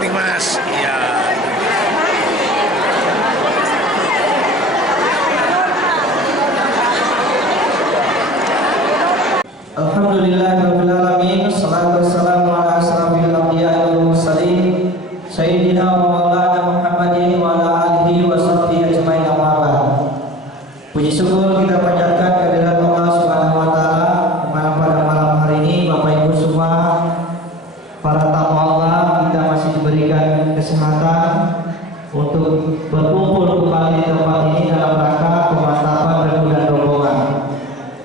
penting Mas. Iya. Alhamdulillahirabbil alamin, wassalatu wassalamu ala asrofil anbiya'i wal mursalin sayyidina wa maulana Muhammadin wa ala alihi wa sahbihi ajmain, amma ba'd. Puji syukur kita panjatkan kehadirat Allah Subhanahu wa taala pada malam hari ini. Bapak Ibu semua, para tamu Allah, kita masih diberikan kesehatan untuk berkumpul kembali di tempat ini dalam rangka pemantapan regu dan rombongan.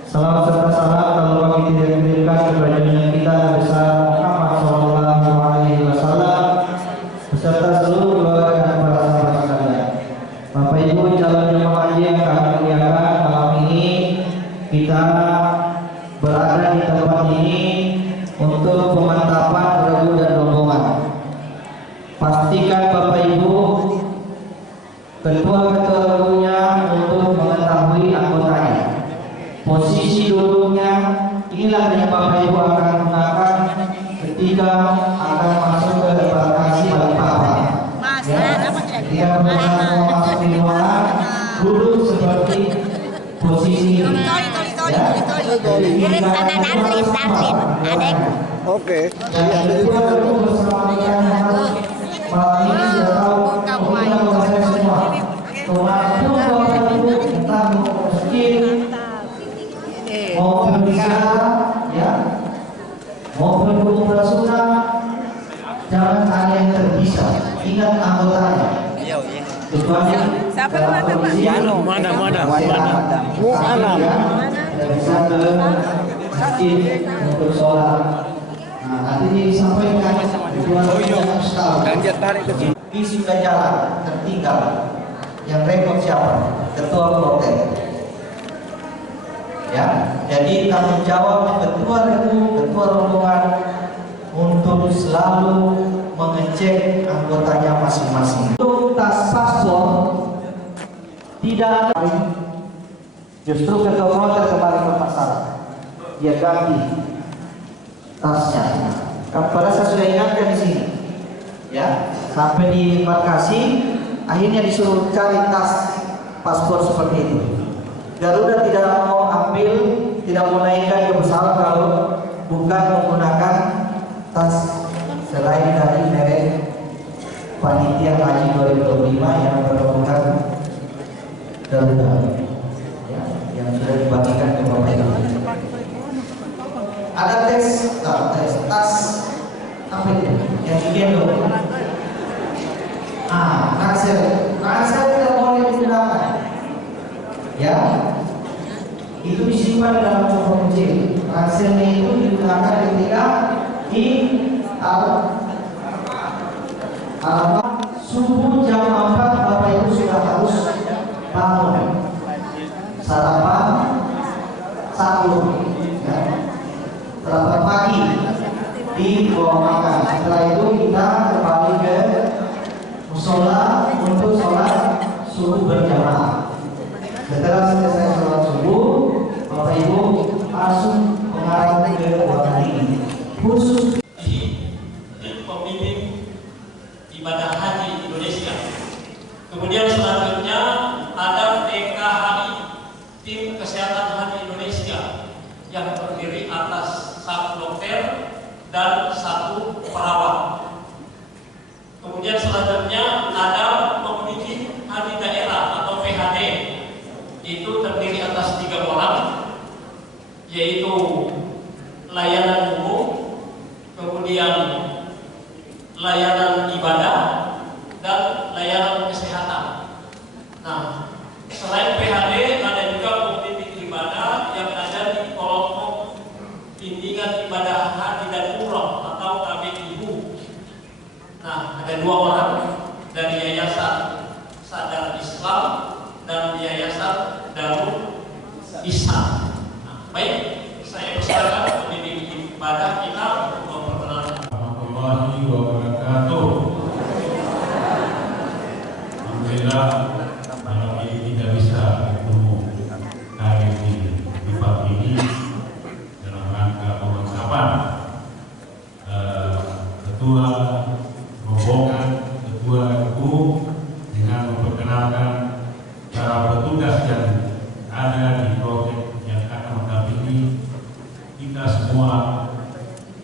Salam serta salam kalau bagi tidak dikirimkan kepada junjungan kita besar Muhammad Sallallahu Alaihi Wasallam beserta seluruh keluarga dan para sahabat sekalian. Bapak Ibu calon jemaah haji yang kami muliakan, malam ini kita berada di tempat ini untuk pemantapan regu dan rombongan. Pastikan Bapak Ibu ketua-ketua regunya untuk mengetahui anggotanya. Posisi duduknya inilah yang Bapak Ibu akan gunakan ketika akan masuk ke embarkasi Balikpapan. Ketika akan masuk di ruangan, duduk seperti posisi ini. Oke. Dan kedua regu bersama dengan malam ini sudah tahu kita semua. Kemana Bapak Ibu entah mau masjid, mau berbicara, ya, mau berkumpulan sunnah, jangan ada yang terpisah. Ingat anggotanya. Kecuali dalam kondisi Mana? tidak bisa ke masjid untuk sholat. Nah, nanti disampaikan ini sudah jalan tertinggal. Yang repot siapa? Ketua kloter. Ya, jadi tanggung jawab ketua regu, ketua rombongan untuk selalu mengecek anggotanya masing-masing. Untuk tas paspor tidak ada, justru ketua kloter kembali ke pasar, dia ganti tasnya. Pada saya sudah ingatkan di sini, ya, sampai di embarkasi akhirnya disuruh cari tas paspor seperti itu. Garuda tidak mau ambil, tidak mau naikkan ke pesawat kalau bukan menggunakan tas selain dari merek panitia haji 2025 yang berhubungan Garuda, ya, yang sudah dibagikan ke Bapak Ibu. Ada tas apa itu? Yang digendong. Ransel tidak boleh digunakan. Ya, itu disimpan dalam koper kecil. Ranselnya itu digunakan ketika di subuh jam 4 Bapak Ibu sudah harus bangun, sarapan, sahur, ya. Sarapan pagi di bawah makan. Setelah itu kita kembali ke musola untuk sholat subuh berjamaah. Setelah selesai sholat subuh, Bapak Ibu langsung mengarah ke ruangan ini. Khusus pemimpin ibadah haji Indonesia. Kemudian selanjutnya ada TKHI, tim kesehatan haji Indonesia, yang terdiri atas 1 dokter dan 1 perawat. Kemudian selanjutnya ada pembimbing haji daerah atau PHD, itu terdiri atas 3 orang, yaitu layanan umum, kemudian layanan ibadah, dan layanan kesehatan. Nah, selain PHD ada juga pembimbing ibadah yang ada di kelompok bimbingan ibadah haji dan umroh atau KBIU. Nah, ada 2 orang dari Yayasan Sadar Islam dan Yayasan Darul Ihsan. Nah, baik, saya persilakan pembimbing ibadah kita untuk memperkenalkan. Warahmatullahi wabarakatuh. Alhamdulillah malam ini kita bisa bertemu hari ini di pagi ini dalam rangka pemantapan ketua rombongan ketua RU dengan memperkenalkan para petugas yang ada di proyek yang akan mendampingi kita semua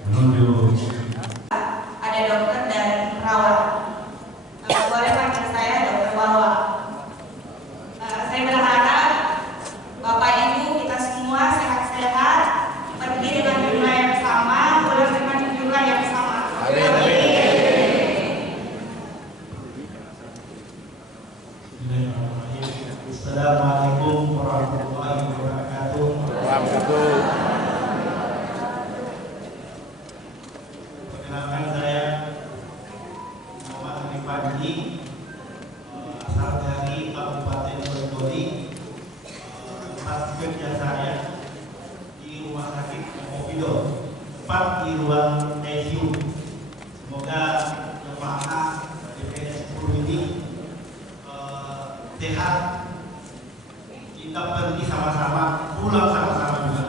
menuju. Ada dokter dan perawat. Boleh panggil saya Dokter Walwa. Saya berharap Bapak Ibu kita semua sehat-sehat, pergi dengan jumlah yang sama, pulang dengan jumlah yang sama. Assalamualaikum warahmatullahi wabarakatuh. Perkenalkan saya Muhammad Arif Fadli, asal dari Kabupaten Boyolali. Tempat kerja saya di Rumah Sakit Mobido, tepat di ruang ICU. Semoga jemaah DPS 10 ini sehat. Kita pergi sama-sama, pulang sama-sama juga.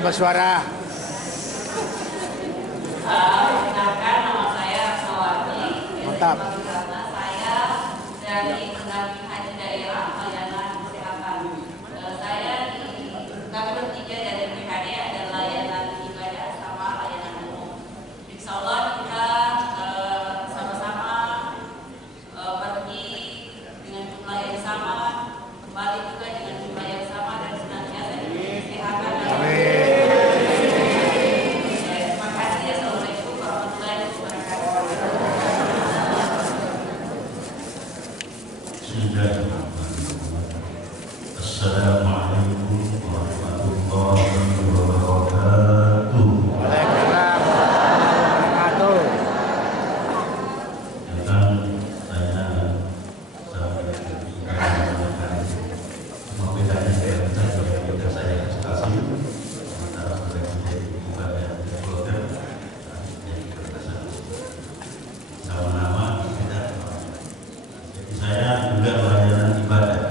Bersuara. Perkenalkan, nama saya Rasmawati. Mantap. Karena saya dari pendamping haji daerah layanan kesehatan. Saya kami bertiga dari PHD ada layanan ibadah sama layanan umum. Insya Allah kita sama-sama pergi dengan jumlah yang sama, kembali juga dengan jumlah yang sama dan senantiasa diberi kesehatan. Assalamualaikum warahmatullahi wabarakatuh. Tentang saya semua bedanya saya kasih antara sebagai ibadah keluarga jadi kebebasan sama-sama kita. Jadi saya juga layanan ibadah.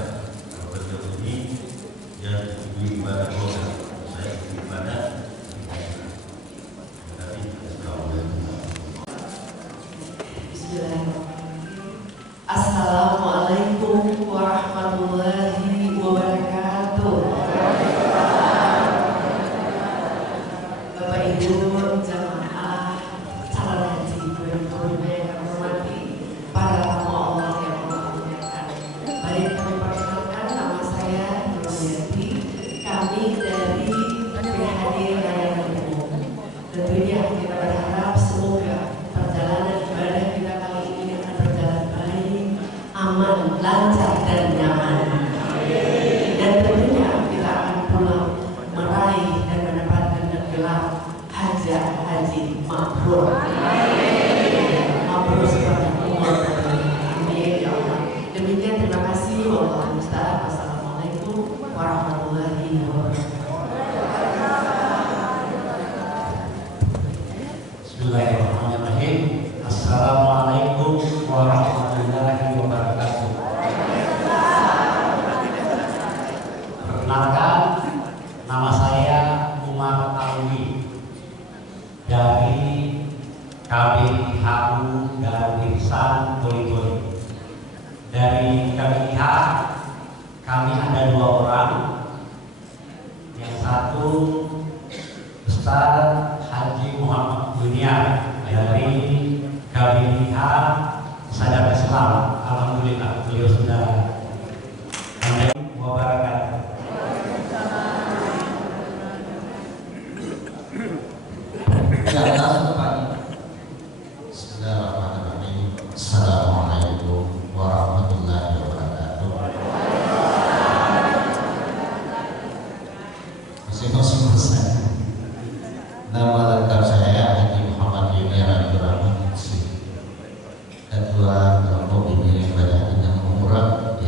Assalamualaikum warahmatullahi wabarakatuh. Bapak Ibu jamaah calon haji 2025 yang kami hormati, para tamu Allah yang Allah muliakan. Mari kami perkenalkan, nama saya Nurmiyati. Kami dari PHD Layanan Umum. Tentunya kita berharap semoga perjalanan ibadah kita kali ini akan berjalan baik, aman, lancar dan nyaman. Dan tentunya kita akan pulang meraih dan mendapatkan gelar haji mabrur. Mabrur seperti umur. Amin ya Allah. Demikian, terima kasih. Wallahu musta'an. Wassalamualaikum warahmatullahi wabarakatuh. Bismillahirrahmanirrahim. Assalamualaikum warahmatullahi wabarakatuh. Perkenalkan, nama saya Umar Alwi dari KBIHU dan Ihsan Boyolali. Dari KBIH kami ada 2 orang. Yang satu Ustaz Haji Muhammad Dunia dari KBIH Sadar Islam. Alhamdulillah beliau sudah wabarakatuh. Bismillahirrahmanirrahim. Assalamualaikum warahmatullahi wabarakatuh. Masing-masing nama lengkap saya Haji Muhammad Dunia Abdurrahman, Ketua Kelompok Bimbingan Ibadah dan Umrah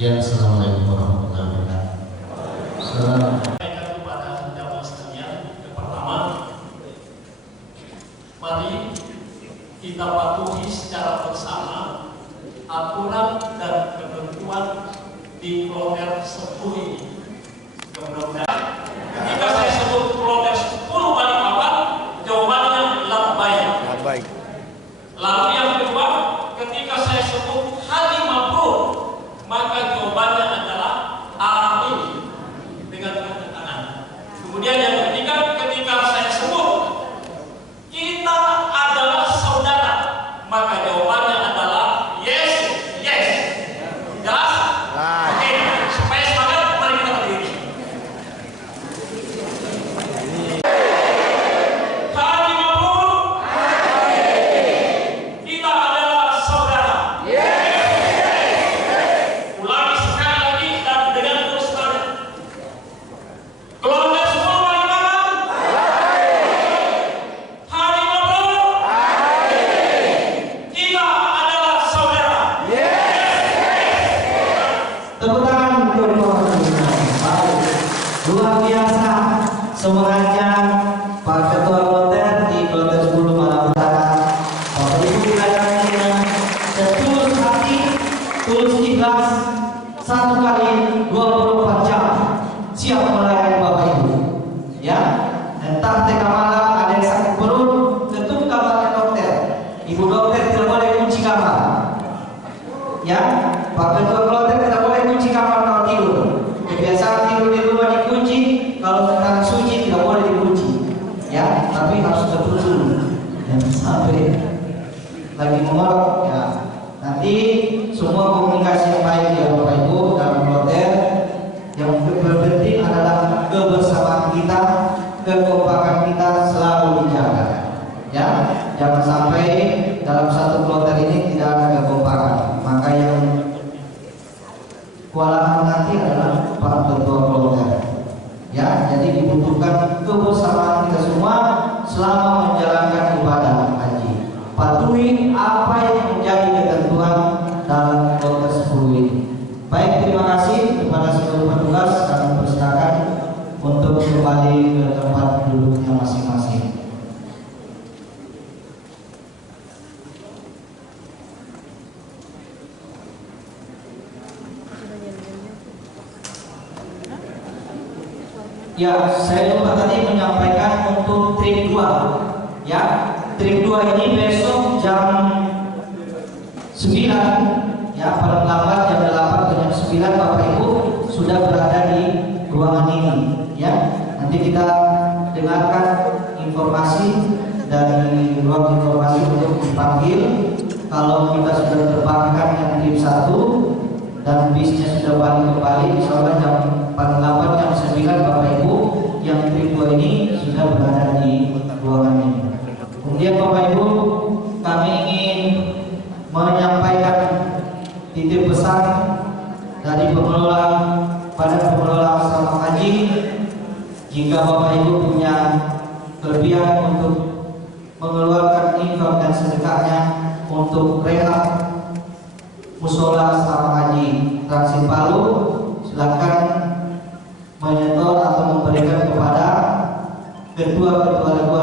Ya, assalamualaikum warahmatullahi wabarakatuh. Sampaikan kepada jamaah sekalian, yang pertama, mari kita patuhi secara bersama aturan dan ketentuan di kloter 10 ini. Mudah-mudahan ketika saya sebut kloter 10 Balikpapan, jawabannya Labbaik. Lalu yang kedua, ketika saya sebut Haji Mabrur, maka jawabannya adalah amin dengan tanda tangan. Kemudian yang ketiga, ketika saya sebut kita adalah saudara, maka jawabannya adalah yes. Jelas? Oke, supaya semangat, mari kita berdiri. Haji Mabrur, kita adalah saudara. Ulangi sekali lagi dan dengan terus terang. Kloter 10 Balikpapan, Haji Mabrur, kita adalah saudara. Tepuk tangan untuk Baik. Luar biasa semangatnya Pak Ketua Kloter di Kloter 10 Malang Utara. Bapak Ibu dilayani dengan setulus hati, tulus ikhlas, 1 kali 24 jam siap melayani Bapak Ibu. Ya, entah TK Malang ada yang sakit perut, ketuk kamarnya dokter. Ibu dokter tidak boleh kunci kamar. Ya, Pak Ketua Kloter tidak boleh kunci kamar kalau tidur. Kebiasaan tidur di rumah dikunci, kalau tangan suci tidak boleh dikunci. Ya, tapi harus tertutup. Jangan sampai lagi mengorok. Ya, nanti semua komunikasi yang baik ya Bapak Ibu dalam Kloter. Yang terpenting adalah kebersamaan kita, kekompakan kita selalu dijaga. Ya, jangan sampai dalam satu Kloter ini tidak ada kekompakan. Maka yang kewalahan nanti adalah Pak Ketua Kloter. Ya, jadi dibutuhkan kebersamaan kita semua selama menjalankan ibadah haji. Patuhi apa yang menjadi ketentuan dalam Kloter 10 ini. Baik, terima kasih kepada seluruh petugas. Kami persilakan untuk kembali ke tempat duduknya masing-masing. Ya, saya lupa tadi menyampaikan untuk trip 2. Ya, trip 2 ini besok jam 9, ya, paling lambat jam 8 atau jam 9 Bapak Ibu sudah berada di ruangan ini. Ya, nanti kita dengarkan informasi dari ruang informasi untuk dipanggil. Kalau kita sudah terbangkan yang trip 1 dan bisnya sudah balik kembali, insya Allah jam paling lambat jam 9 Bapak Ibu yang trip 2 ini sudah berada di ruangan ini. Kemudian Bapak Ibu, kami ingin menyampaikan titip pesan dari pengelola pada pengelola asrama haji. Jika Bapak Ibu punya kelebihan untuk mengeluarkan infak dan sedekahnya untuk rehab musola asrama haji Transit Palu, silakan menyetor atau memberikan kepada ketua-ketua